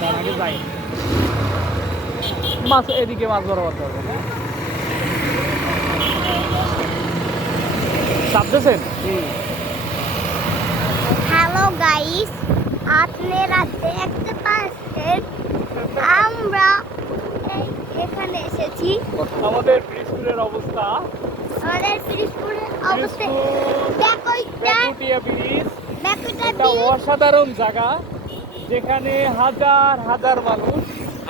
তার আগে যাই মাছ এদিকে মাছ বরাবর করবে না চাপতেছেন হ্যালো গাইস, আপনারা দেখতে পাচ্ছেন আমরা এখানে এসেছি। আমাদের পিরিজপুরের অবস্থা আমাদের পিরিজপুরের অবস্থা বেকুটিয়া ব্রিজ একটা অসাধারণ জায়গা যেখানে হাজার হাজার মানুষ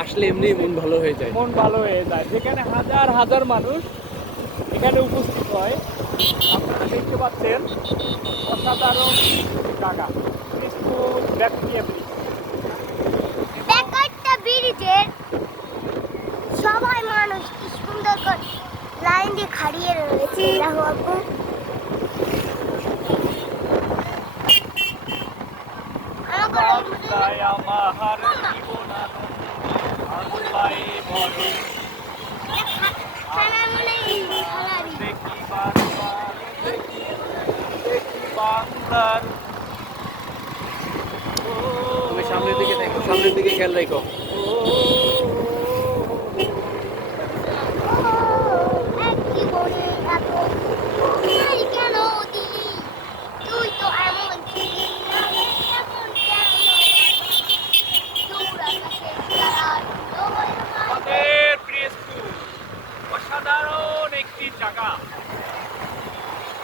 আসলে এমনি মন ভালো হয়ে যায়। যেখানে হাজার হাজার মানুষ এখানে উপস্থিত হয়। আপনারা দেখতে পাচ্ছেন অসাধারণ জায়গা পিরিজপুর বেকুটিয়া ব্রিজ। বেকারটা ব্রিজের সবাই মানুষ কি সুন্দর করে লাইন দিয়ে খাড়িয়ে রয়েছে। দেখো আপু, তাই আমার জীবন আল্লাহই বড় দেখি বাংলার তুমি সামনের দিকে দেখো, সামনের দিকে খেয়াল রাখো। আমাদের পিরিজপুর অসাধারণ একটি জায়গা,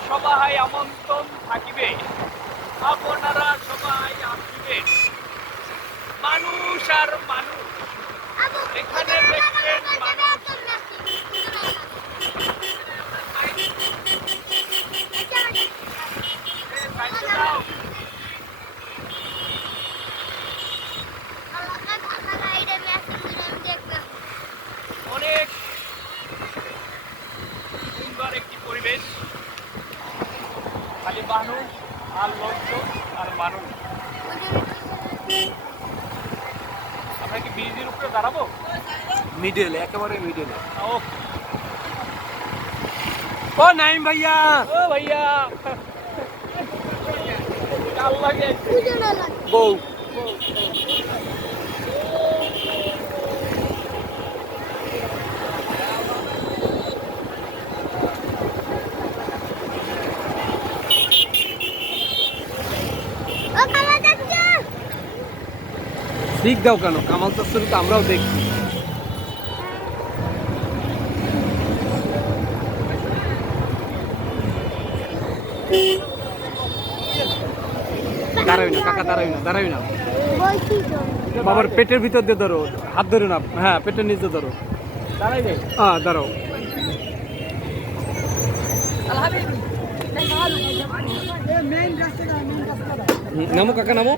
সবাই আমন্ত্রণ থাকিবে, আপনারা সবাই আসিবে, মানুষ আর মানুষ এখানে দেখবেন মানুষ। অনেক সুন্দর একটি পরিবেশ, খালি মানুষ আর লোকজন আর মানুষ। আমরা কি ব্রিজের উপরে দাঁড়াবো? মিডল, একেবারে মিডলে। ও ও নাইম ভাইয়া, ও ভাইয়া কাল লাগে বউ ঠিক দাও কেন? কামাল তসরি তো আমরাও দেখছি। দাঁড়াই না কাকা, দাঁড়াই না। বাবার পেটের ভিতর দিয়ে ধরো, হাত ধরো না, হ্যাঁ পেটের নিচে ধরো। দাঁড়াই যাই। হ্যাঁ দাঁড়াও। নামো কাকা, নামো।